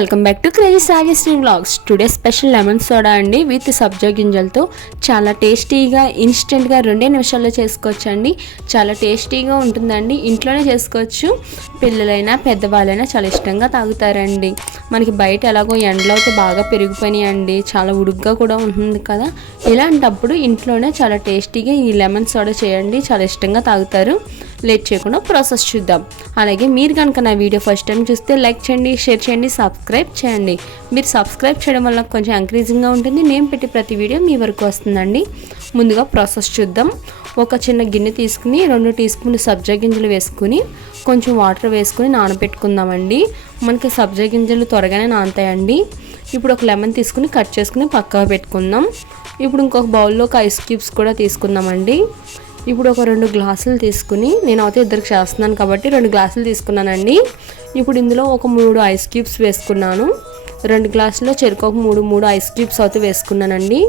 Welcome back to crazy Sagashri vlogs. Today special lemon soda అండి with సబ్జా గింజలతో. చాలా టేస్టీగా ఇన్స్టెంట్గా 2 నిమిషాల్లో చేసుకోవచ్చు అండి. చాలా టేస్టీగా ఉంటుందండి. ఇంట్లోనే చేసుకోవచ్చు. పిల్లలైనా పెద్దవాళ్ళైనా చాలా ఇష్టంగా తాగుతారండి. మనకి బయట ఎలాగో ఎండలో అయితే బాగా పెరిగిపోయినాయండి, చాలా ఉడుగ్గా కూడా ఉంటుంది కదా. ఇలాంటప్పుడు ఇంట్లోనే చాలా టేస్టీగా ఈ లెమన్ సోడా చేయండి, చాలా ఇష్టంగా తాగుతారు. లేట్ చేయకుండా ప్రాసెస్ చూద్దాం. అలాగే మీరు కనుక నా వీడియో ఫస్ట్ టైం చూస్తే లైక్ చేయండి, షేర్ చేయండి, సబ్స్క్రైబ్ చేయండి. మీరు సబ్స్క్రైబ్ చేయడం వల్ల కొంచెం ఎంకరేజింగ్గా ఉంటుంది. నేను పెట్టి ప్రతి వీడియో మీ వరకు వస్తుందండి. ముందుగా ప్రాసెస్ చూద్దాం. ఒక చిన్న గిన్నె తీసుకుని 2 టీ స్పూన్లు సబ్జా గింజలు వేసుకుని కొంచెం వాటర్ వేసుకుని నానబెట్టుకుందామండి. మనకి సబ్జా గింజలు త్వరగానే నానతాయండి. ఇప్పుడు ఒక లెమన్ తీసుకుని కట్ చేసుకుని పక్కగా పెట్టుకుందాం. ఇప్పుడు ఇంకొక బౌల్లోకి ఐస్ క్యూబ్స్ కూడా తీసుకుందామండి. ఇప్పుడు ఒక 2 గ్లాసులు తీసుకుని, నేనైతే ఇద్దరికి చేస్తున్నాను కాబట్టి 2 గ్లాసులు తీసుకున్నానండి. ఇప్పుడు ఇందులో ఒక 3 ఐస్ క్యూబ్స్ వేసుకున్నాను. 2 గ్లాసుల్లో చెరుకు ఒక 3 ఐస్ క్యూబ్స్ అయితే వేసుకున్నానండి.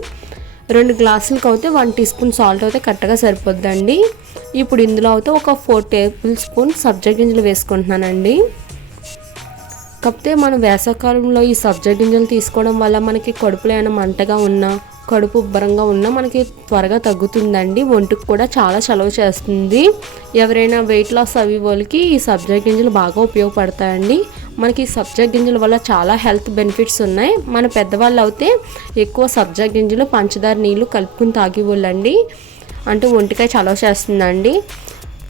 2 గ్లాసులకు అయితే 1 టీ స్పూన్ సాల్ట్ అయితే కరెక్ట్గా సరిపోద్దండి. ఇప్పుడు ఇందులో అయితే ఒక 4 టేబుల్ స్పూన్ సబ్జా గింజలు వేసుకుంటున్నానండి. కాకపోతే మనం వేసవకాలంలో ఈ సబ్జా గింజలు తీసుకోవడం వల్ల మనకి కడుపులో ఏమైనా మంటగా ఉన్నా, కడుపు ఉబ్బరంగా ఉన్నా మనకి త్వరగా తగ్గుతుందండి. ఒంటికి కూడా చాలా చలవ చేస్తుంది. ఎవరైనా వెయిట్ లాస్ అవి వాళ్ళకి ఈ సబ్జా గింజలు బాగా ఉపయోగపడతాయండి. మనకి సబ్జా గింజల వల్ల చాలా హెల్త్ బెనిఫిట్స్ ఉన్నాయి. మన పెద్దవాళ్ళు అయితే ఎక్కువ సబ్జా గింజలు పంచదార నీళ్ళు కలుపుకుని తాగేవాళ్ళండి. అంటే ఒంటికాయ చలవ చేస్తుందండి.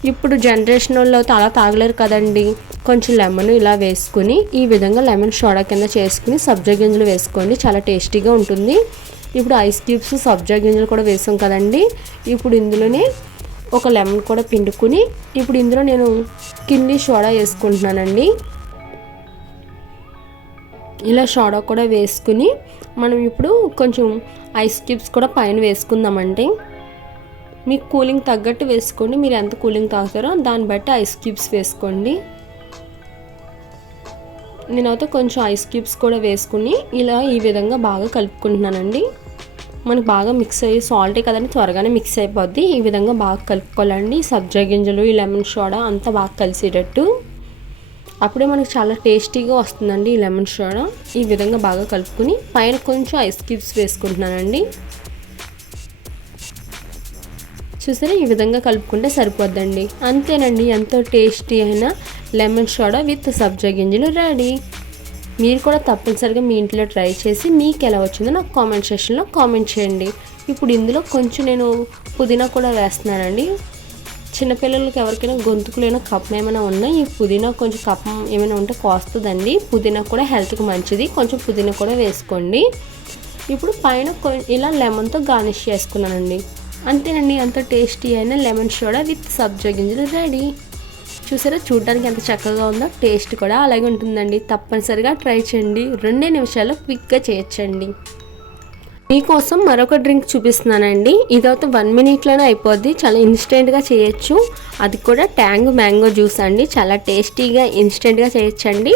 ఇప్పుడు జనరేషన్ వాళ్ళు అయితే అలా తాగలేరు కదండి. కొంచెం లెమన్ ఇలా వేసుకుని ఈ విధంగా లెమన్ సోడా కింద చేసుకుని సబ్జా గింజలు వేసుకోండి, చాలా టేస్టీగా ఉంటుంది. ఇప్పుడు ఐస్ క్యూబ్స్ సబ్జా గింజలు కూడా వేసాం కదండి. ఇప్పుడు ఇందులోనే ఒక లెమన్ కూడా పిండుకుని ఇప్పుడు ఇందులో నేను కింది సోడా వేసుకుంటున్నానండి. ఇలా సోడా కూడా వేసుకుని మనం ఇప్పుడు కొంచెం ఐస్ క్యూబ్స్ కూడా పైన వేసుకుందామండి. మీకు కూలింగ్ తగ్గట్టు వేసుకోండి. మీరు ఎంత కూలింగ్ తాగుతారో దాన్ని బట్టి ఐస్ క్యూబ్స్ వేసుకోండి. నేనైతే కొంచెం ఐస్ క్యూబ్స్ కూడా వేసుకుని ఇలా ఈ విధంగా బాగా కలుపుకుంటున్నానండి. మనకు బాగా మిక్స్ అయ్యి, సాల్టే కదండి త్వరగానే మిక్స్ అయిపోద్ది. ఈ విధంగా బాగా కలుపుకోవాలండి. సబ్జా గింజలు ఈ లెమన్ సోడా అంతా బాగా కలిసేటట్టు, అప్పుడే మనకు చాలా టేస్టీగా వస్తుందండి ఈ లెమన్ సోడా. ఈ విధంగా బాగా కలుపుకుని పైన కొంచెం ఐస్ క్యూబ్స్ వేసుకుంటున్నానండి. చూసారా, ఈ విధంగా కలుపుకుంటే సరిపోద్దండి. అంతేనండి, ఎంతో టేస్టీ అయిన లెమన్ సోడా విత్ సబ్జా గింజలు రెడీ. మీరు కూడా తప్పనిసరిగా మీ ఇంట్లో ట్రై చేసి మీకు ఎలా వచ్చిందో నాకు కామెంట్ సెక్షన్లో కామెంట్ చేయండి. ఇప్పుడు ఇందులో కొంచెం నేను పుదీనా కూడా వేస్తున్నానండి. చిన్నపిల్లలకి ఎవరికైనా గొంతుకులైనా కప్పం ఏమైనా ఉన్నా ఈ పుదీనా కొంచెం కప్పం ఏమైనా ఉంటే కోస్తుందండి. పుదీనా కూడా హెల్త్కి మంచిది. కొంచెం పుదీనా కూడా వేసుకోండి. ఇప్పుడు పైన ఇలా లెమన్తో గార్నిష్ చేసుకున్నానండి. అంతేనండి, అంత టేస్టీ అయిన లెమన్ సోడా విత్ సబ్జా గింజలు రెడీ. చూసారా, చూడడానికి ఎంత చక్కగా ఉందో, టేస్ట్ కూడా అలాగే ఉంటుందండి. తప్పనిసరిగా ట్రై చేయండి. 2 నిమిషాల్లో క్విక్గా చేయొచ్చండి. మీకోసం మరొక డ్రింక్ చూపిస్తున్నానండి. ఇదైతే 1 మినిట్లోనే అయిపోద్ది. చాలా ఇన్స్టెంట్గా చేయొచ్చు. అది కూడా ట్యాంగ్ మ్యాంగో జ్యూస్ అండి. చాలా టేస్టీగా ఇన్స్టెంట్గా చేయొచ్చండి.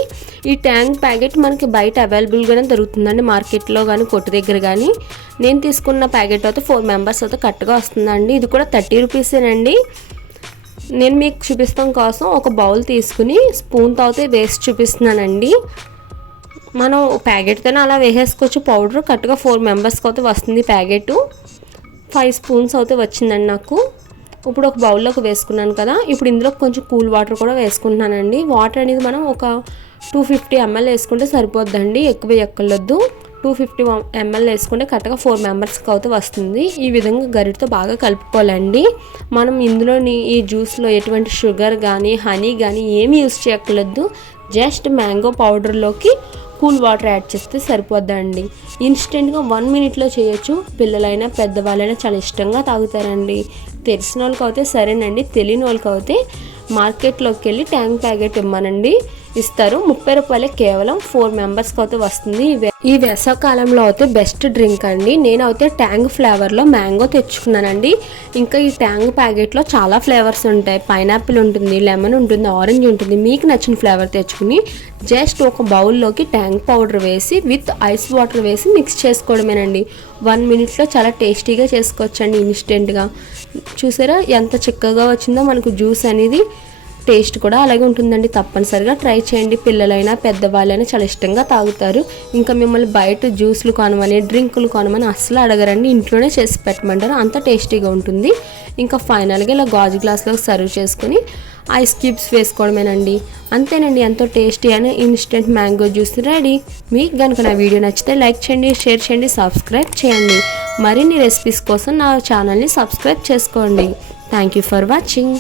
ఈ ట్యాంగ్ ప్యాకెట్ మనకి బయట అవైలబుల్గానే దొరుకుతుందండి, మార్కెట్లో కానీ కొట్టు దగ్గర కానీ. నేను తీసుకున్న ప్యాకెట్ అయితే 4 మెంబర్స్ అయితే కరెక్ట్గా వస్తుందండి. ఇది కూడా 30 రూపీసేనండి. నేను మీకు చూపిస్తాం కోసం ఒక బౌల్ తీసుకుని స్పూన్తో అయితే వేసి చూపిస్తున్నానండి. మనం ప్యాకెట్తోనే అలా వేసేసుకోవచ్చు పౌడర్. కరెక్ట్గా 4 మెంబర్స్కి అయితే వస్తుంది ప్యాకెట్. 5 స్పూన్స్ అయితే వచ్చిందండి నాకు. ఇప్పుడు ఒక బౌల్లోకి వేసుకున్నాను కదా. ఇప్పుడు ఇందులో కొంచెం కూల్ వాటర్ కూడా వేసుకుంటున్నానండి. వాటర్ అనేది మనం ఒక 250 ml వేసుకుంటే సరిపోద్దండి, ఎక్కువ ఎక్కలొద్దు. 250 ml వేసుకుంటే కరెక్ట్గా 4 మెంబర్స్కి అయితే వస్తుంది. ఈ విధంగా గరిటతో బాగా కలుపుకోవాలండి. మనం ఇందులోని ఈ జ్యూస్లో ఎటువంటి షుగర్ కానీ హనీ కానీ ఏమీ యూస్ చేయక్కర్లేదు. జస్ట్ మ్యాంగో పౌడర్లోకి కూల్ వాటర్ యాడ్ చేస్తే సరిపోద్దండి. ఇన్స్టెంట్గా 1 మినిట్లో చేయొచ్చు. పిల్లలైనా పెద్దవాళ్ళైనా చాలా ఇష్టంగా తాగుతారండి. తెలిసిన వాళ్ళకి అయితే సరేనండి, తెలియని వాళ్ళకి అయితే మార్కెట్లోకి వెళ్ళి ట్యాంక్ ప్యాకెట్ ఇవ్వమనండి, ఇస్తారు. 30 రూపాయలే కేవలం. 4 మెంబర్స్కి అయితే వస్తుంది. ఈ వేసవకాలంలో అయితే బెస్ట్ డ్రింక్ అండి. నేనైతే ట్యాంగ్ ఫ్లేవర్లో మ్యాంగో తెచ్చుకున్నానండి. ఇంకా ఈ ట్యాంగ్ ప్యాకెట్లో చాలా ఫ్లేవర్స్ ఉంటాయి. పైనాపిల్ ఉంటుంది, లెమన్ ఉంటుంది, ఆరెంజ్ ఉంటుంది. మీకు నచ్చిన ఫ్లేవర్ తెచ్చుకుని జస్ట్ ఒక బౌల్లోకి ట్యాంగ్ పౌడర్ వేసి విత్ ఐస్ వాటర్ వేసి మిక్స్ చేసుకోవడమేనండి. 1 మినిట్లో చాలా టేస్టీగా చేసుకోవచ్చండి ఇన్స్టెంట్గా. చూసారా ఎంత చిక్కగా వచ్చిందో మనకు జ్యూస్ అనేది. టేస్ట్ కూడా అలాగే ఉంటుందండి. తప్పనిసరిగా ట్రై చేయండి. పిల్లలైనా పెద్దవాళ్ళైనా చాలా ఇష్టంగా తాగుతారు. ఇంకా మిమ్మల్ని బయట జ్యూస్లు కొనమని డ్రింకులు కొనమని అస్సలు అడగరండి. ఇంట్లోనే చేసి పెట్టమంటారు, అంత టేస్టీగా ఉంటుంది. ఇంకా ఫైనల్గా ఇలా గాజు గ్లాస్లో సర్వ్ చేసుకొని ఐస్ క్యూబ్స్ వేసుకోవడమేనండి. అంతేనండి, ఎంతో టేస్టీ అయిన ఇన్స్టెంట్ మ్యాంగో జ్యూస్ రెడీ. మీకు కనుక నా వీడియో నచ్చితే లైక్ చేయండి, షేర్ చేయండి, సబ్స్క్రైబ్ చేయండి. మరిన్ని రెసిపీస్ కోసం నా ఛానల్ని సబ్స్క్రైబ్ చేసుకోండి. Thank you for watching.